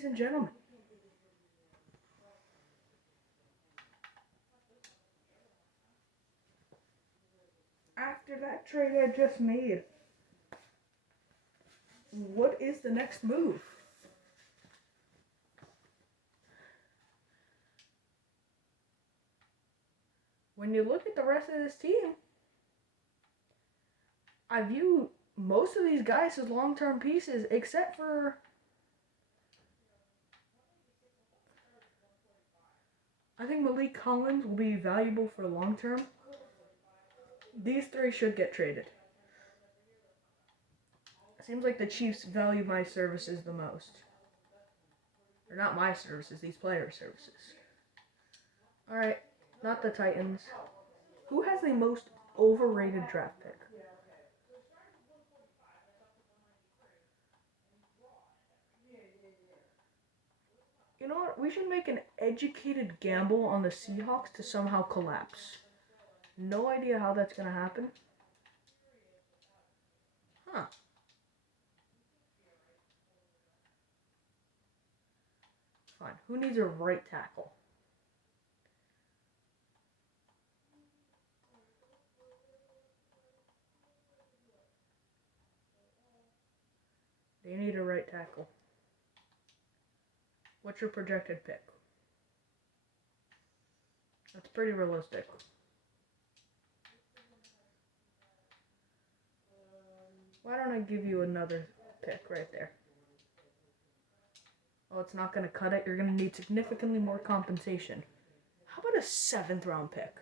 ladies and gentlemen. After that trade I just made, what is the next move? When you look at the rest of this team, I view most of these guys as long-term pieces, except for I think Malik Collins will be valuable for long-term. These three should get traded. Seems like the Chiefs value my services the most. Or not my services, these player services. Alright, not the Titans. Who has the most overrated draft pick? You know what? We should make an educated gamble on the Seahawks to somehow collapse. No idea how that's going to happen. Huh. Fine. Who needs a right tackle? They need a right tackle. What's your projected pick? That's pretty realistic. Why don't I give you another pick right there? Oh, it's not going to cut it. You're going to need significantly more compensation. How about a 7th round pick?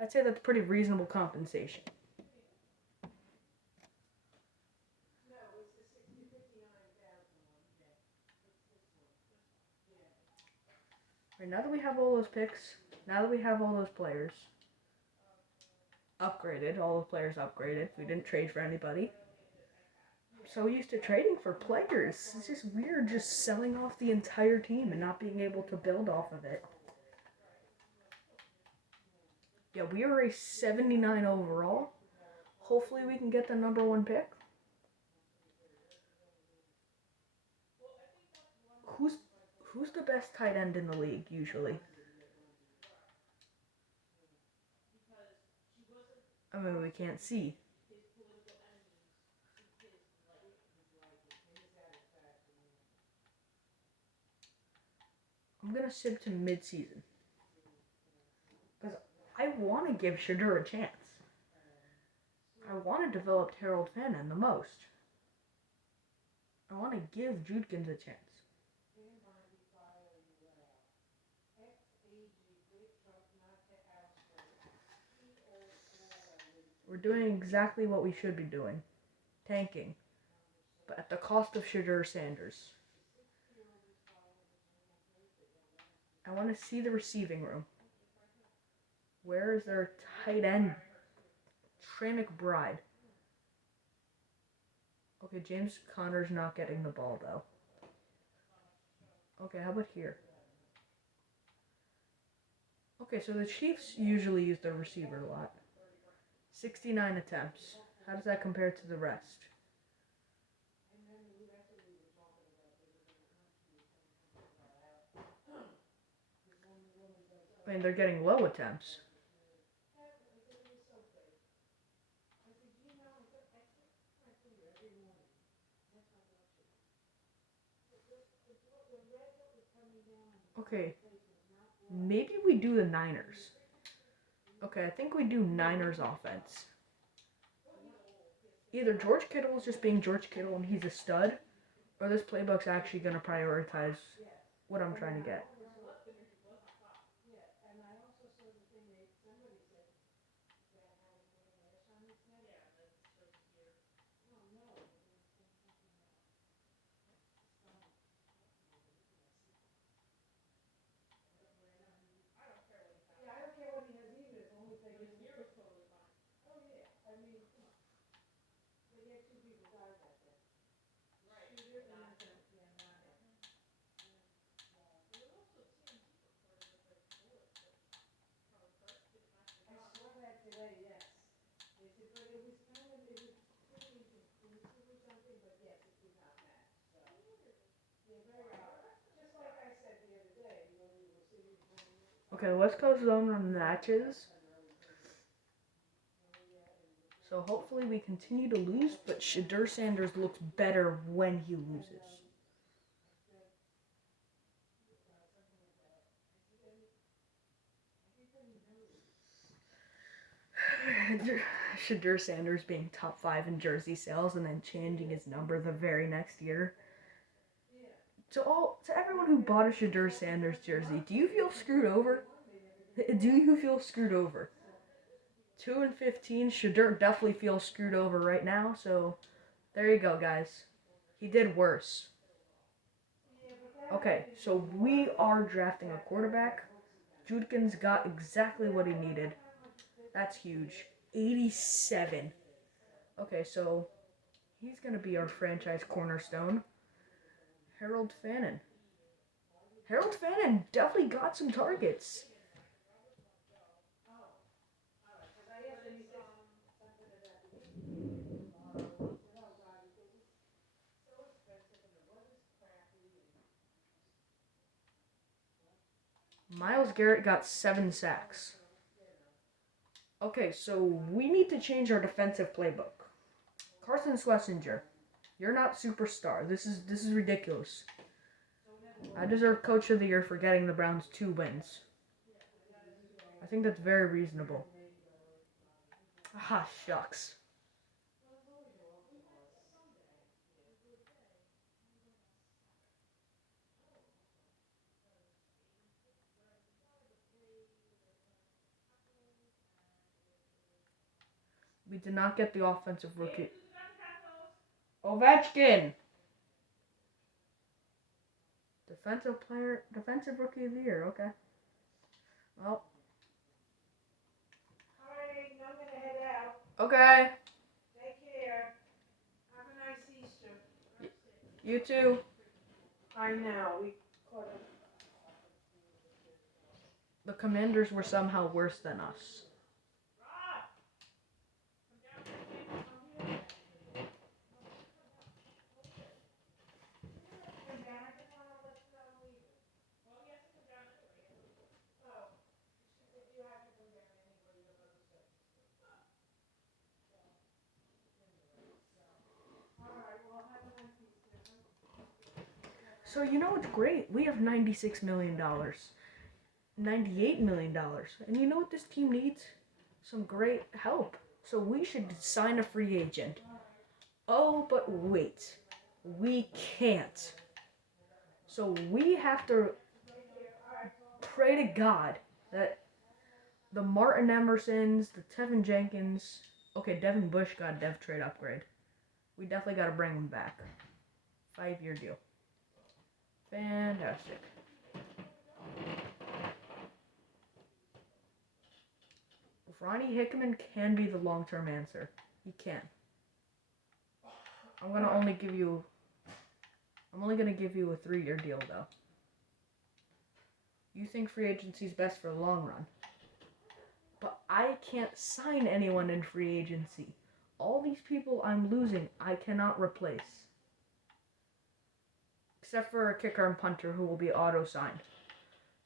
I'd say that's pretty reasonable compensation. Right, now that we have all those picks, now that we have all those players upgraded, all the players upgraded, we didn't trade for anybody. I'm so used to trading for players. It's just weird just selling off the entire team and not being able to build off of it. Yeah, we are a 79 overall. Hopefully we can get the number 1 pick. Who's the best tight end in the league usually? I mean, we can't see. I'm going to sib to mid-season. Because I want to give Shadur a chance. I want to develop Harold Fannin the most. I want to give Judkins a chance. We're doing exactly what we should be doing. Tanking. But at the cost of Shadur Sanders. I want to see the receiving room. Where is their tight end? Trey McBride. Okay, James Conner's not getting the ball, though. Okay, how about here? Okay, so the Chiefs usually use their receiver a lot. 69 attempts. How does that compare to the rest? I mean, they're getting low attempts. Okay, maybe we do the Niners. Okay, I think we do Niners offense. Either George Kittle is just being George Kittle and he's a stud, or this playbook's actually going to prioritize what I'm trying to get. Okay, West Coast zone run matches. So hopefully we continue to lose, but Shadur Sanders looks better when he loses. Shadur Sanders being top 5 in jersey sales and then changing his number the very next year. To everyone who bought a Shadur Sanders jersey, do you feel screwed over? Do you feel screwed over? 2-15, Shadur definitely feels screwed over right now, so there you go, guys. He did worse. Okay, so we are drafting a quarterback. Judkins got exactly what he needed. That's huge. 87. Okay, so he's going to be our franchise cornerstone. Harold Fannin. Harold Fannin definitely got some targets. Myles Garrett got 7 sacks. Okay, so we need to change our defensive playbook. Carson Schlesinger, you're not superstar. This is ridiculous. I deserve Coach of the Year for getting the Browns 2 wins. I think that's very reasonable. Ah, shucks. We did not get the offensive rookie. Ovechkin! Defensive rookie of the year, okay. Well. Alright, I'm gonna head out. Okay. Take care. Have a nice Easter. You too. I know, we caught up. The Commanders were somehow worse than us. So you know what's great? We have $96 million. $98 million. And you know what this team needs? Some great help. So we should sign a free agent. Oh, but wait. We can't. So we have to pray to God that the Martin Emersons, the Tevin Jenkins, okay, Devin Bush got a dev trade upgrade. We definitely got to bring him back. 5-year deal. Fantastic. Ronnie Hickman can be the long-term answer. He can. I'm only gonna give you a 3-year deal though. You think free agency is best for the long run. But I can't sign anyone in free agency. All these people I'm losing, I cannot replace. Except for a kicker and punter who will be auto-signed.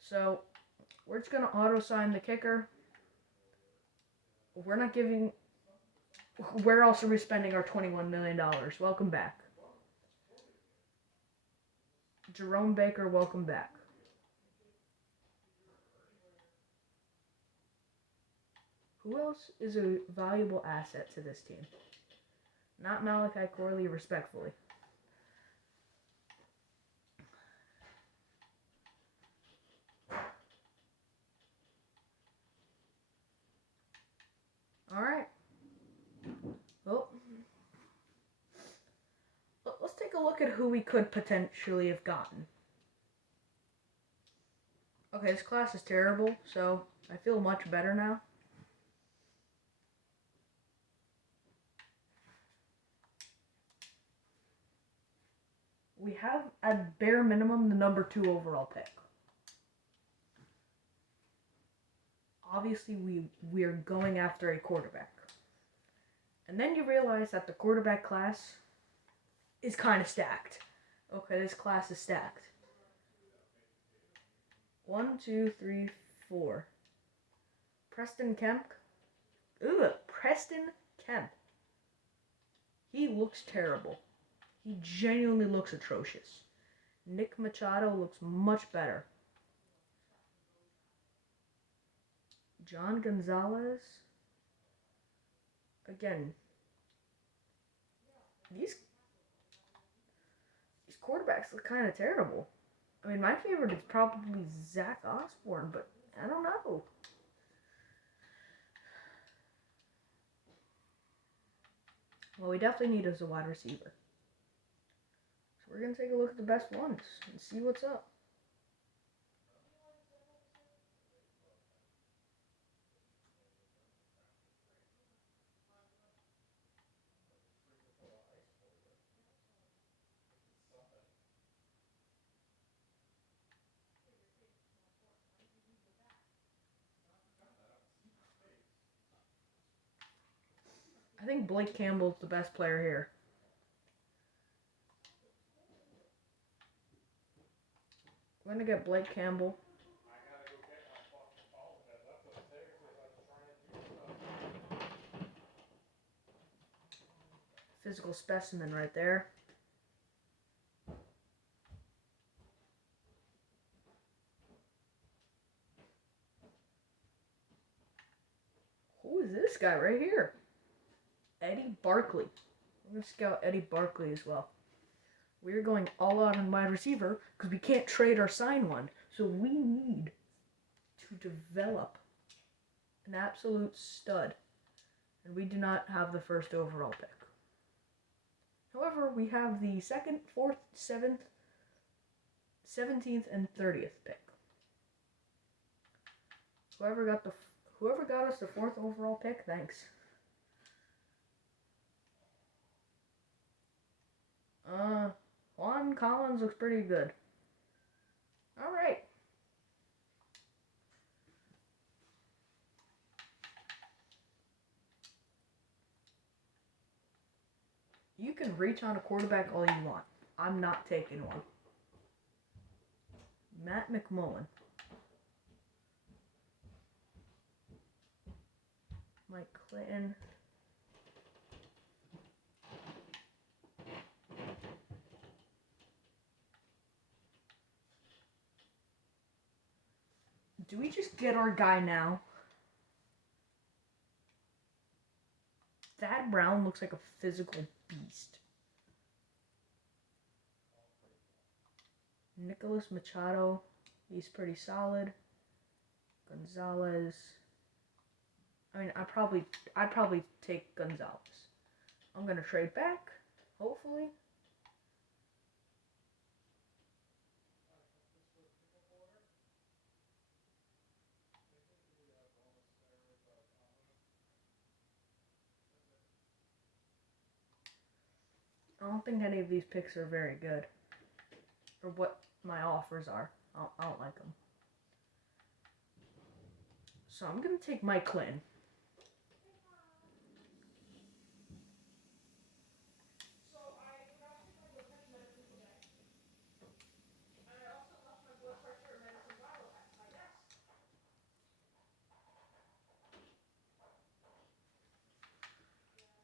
So, we're just going to auto-sign the kicker. Where else are we spending our $21 million? Welcome back. Jerome Baker, welcome back. Who else is a valuable asset to this team? Not Malachi Corley, respectfully. Alright. Well, let's take a look at who we could potentially have gotten. Okay, this class is terrible, so I feel much better now. We have, at bare minimum, the number 2 overall pick. Obviously, we're going after a quarterback. And then you realize that the quarterback class is kind of stacked. Okay, this class is stacked. 1, 2, 3, 4. Preston Kemp. Ugh, Preston Kemp. He looks terrible. He genuinely looks atrocious. Nick Machado looks much better. John Gonzalez. Again, these quarterbacks look kind of terrible. I mean, my favorite is probably Zach Osborne, but I don't know. Well, we definitely need as a wide receiver. So we're going to take a look at the best ones and see what's up. I think Blake Campbell's the best player here. I'm going to get Blake Campbell. Physical specimen right there. Who is this guy right here? Eddie Barkley. I'm going to scout Eddie Barkley as well. We're going all out on wide receiver because we can't trade or sign one. So we need to develop an absolute stud. And we do not have the first overall pick. However, we have the 2nd, 4th, 7th, 17th, and 30th pick. Whoever got us the 4th overall pick, thanks. Juan Collins looks pretty good. All right. You can reach on a quarterback all you want. I'm not taking one. Matt McMullen. Mike Clinton. Do we just get our guy now? Thad Brown looks like a physical beast. Nicholas Machado, he's pretty solid. Gonzalez. I mean, I'd probably take Gonzalez. I'm gonna trade back, hopefully. I don't think any of these picks are very good. Or what my offers are. I don't like them. So I'm going to take Mike Clinton.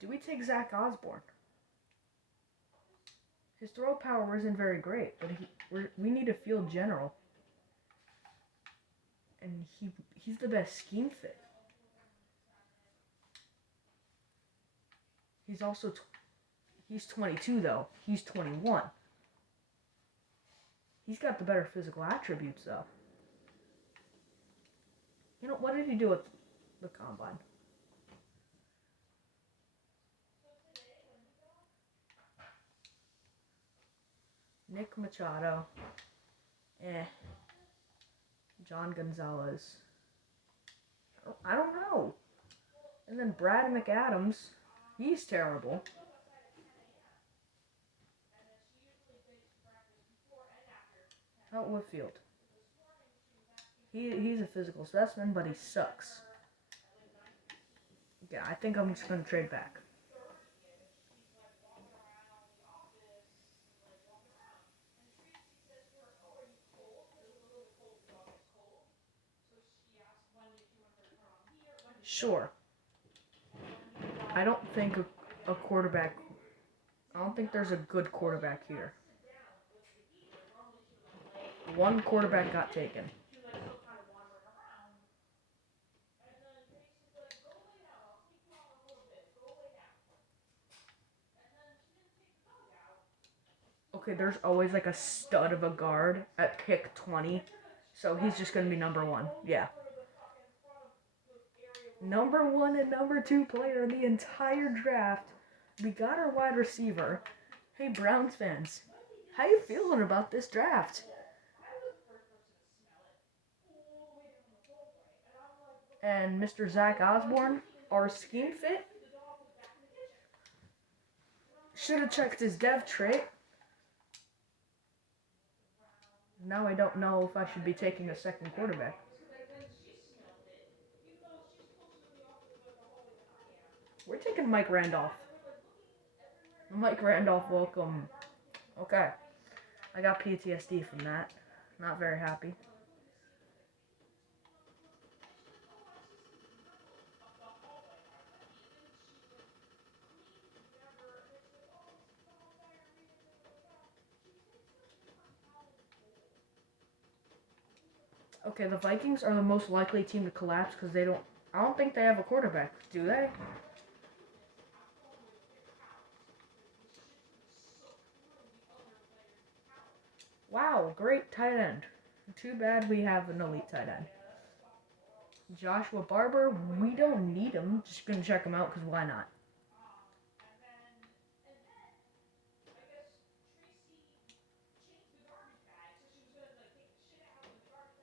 Do we take Zach Osborne? His throw power isn't very great, but we need a field general. And he's the best scheme fit. He's also he's 22 though. He's 21. He's got the better physical attributes though. You know, what did he do at the combine? Nick Machado. John Gonzalez. I don't know. And then Brad McAdams. He's terrible. Out Whitfield. He's a physical specimen, but he sucks. Yeah, I think I'm just going to trade back. Sure. I don't think a quarterback. I don't think there's a good quarterback here. One quarterback got taken. Okay, there's always like a stud of a guard at pick 20. So he's just going to be number one. Yeah. Number one and number two player in the entire draft. We got our wide receiver. Hey, Browns fans. How you feeling about this draft? And Mr. Zach Osborne, our scheme fit. Should have checked his dev trait. Now I don't know if I should be taking a second quarterback. We're taking Mike Randolph. Mike Randolph, welcome. Okay. I got PTSD from that. Not very happy. Okay, the Vikings are the most likely team to collapse because I don't think they have a quarterback, do they? Wow, great tight end. Too bad we have an elite tight end. Joshua Barber, we don't need him. Just gonna check him out because why not?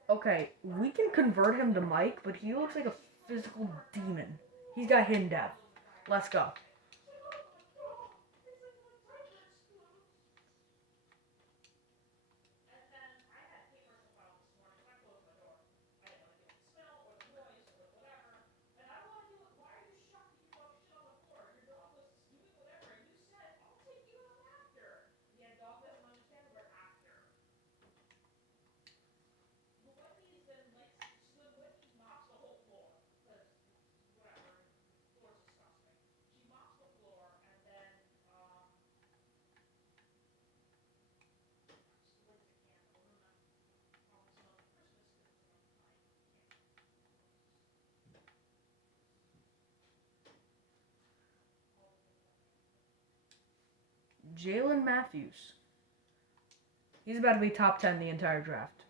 Okay, we can convert him to Mike, but he looks like a physical demon. He's got hidden death. Let's go. Jalen Matthews. He's about to be top 10 the entire draft.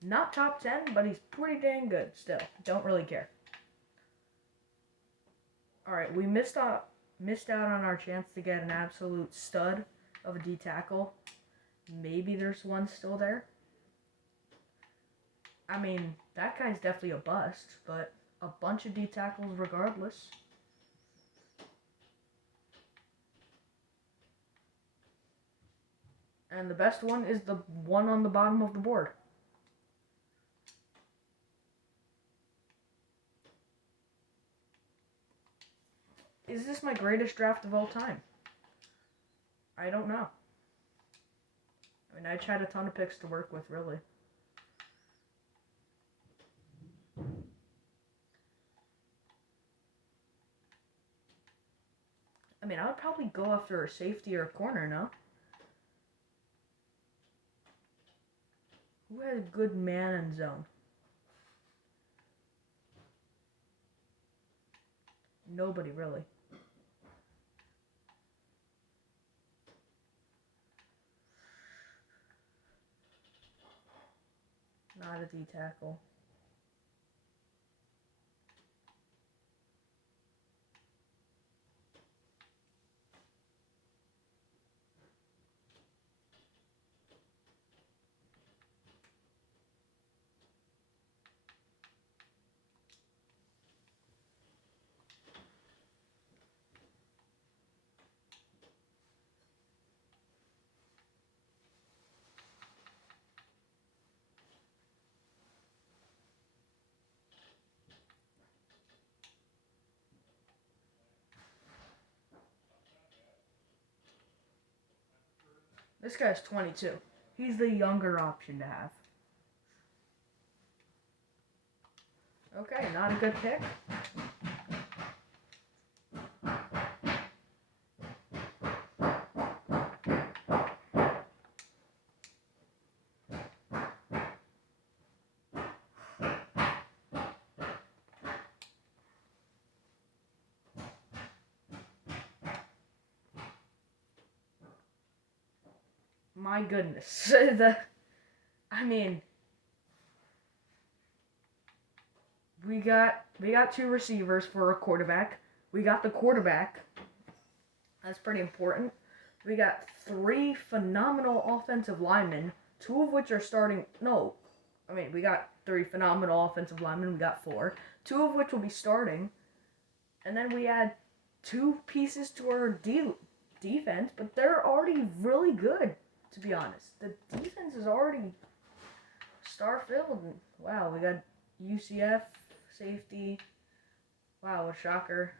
Not top 10, but he's pretty dang good still. Don't really care. Alright, we missed out on our chance to get an absolute stud of a D tackle. Maybe there's one still there. I mean, that guy's definitely a bust, but a bunch of D tackles regardless. And the best one is the one on the bottom of the board. Is this my greatest draft of all time? I don't know. I mean, I just had a ton of picks to work with, really. I mean, I would probably go after a safety or a corner, no? Who has a good man and zone? Nobody, really. Not a D tackle. This guy's 22. He's the younger option to have. Okay, not a good pick. My goodness. I mean, we got 2 receivers for a quarterback. We got the quarterback. That's pretty important. We got 3 phenomenal offensive linemen, 2 of which are starting. No, I mean, we got 3 phenomenal offensive linemen. We got 4, 2 of which will be starting. And then we add 2 pieces to our defense, but they're already really good, to be honest. The defense is already star-filled. Wow, we got UCF, safety. Wow, a shocker.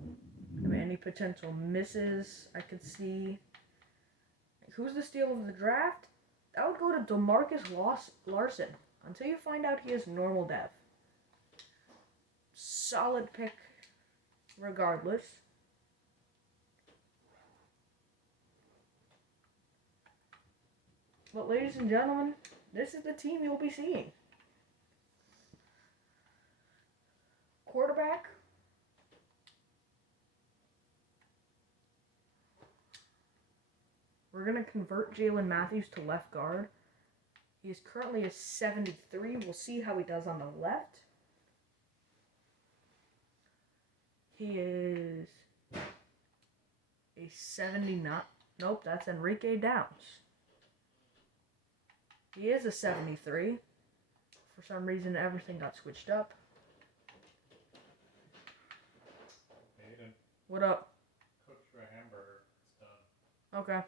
I mean, any potential misses I could see. Who's the steal of the draft? I would go to DeMarcus Larson until you find out he has normal dev. Solid pick regardless. But ladies and gentlemen, this is the team you'll be seeing. Quarterback. We're going to convert Jalen Matthews to left guard. He is currently a 73. We'll see how he does on the left. He is a 79. Nope, that's Enrique Downs. He is a 73. For some reason, everything got switched up. Hayden, What up? cooked your hamburger. It's done. Okay.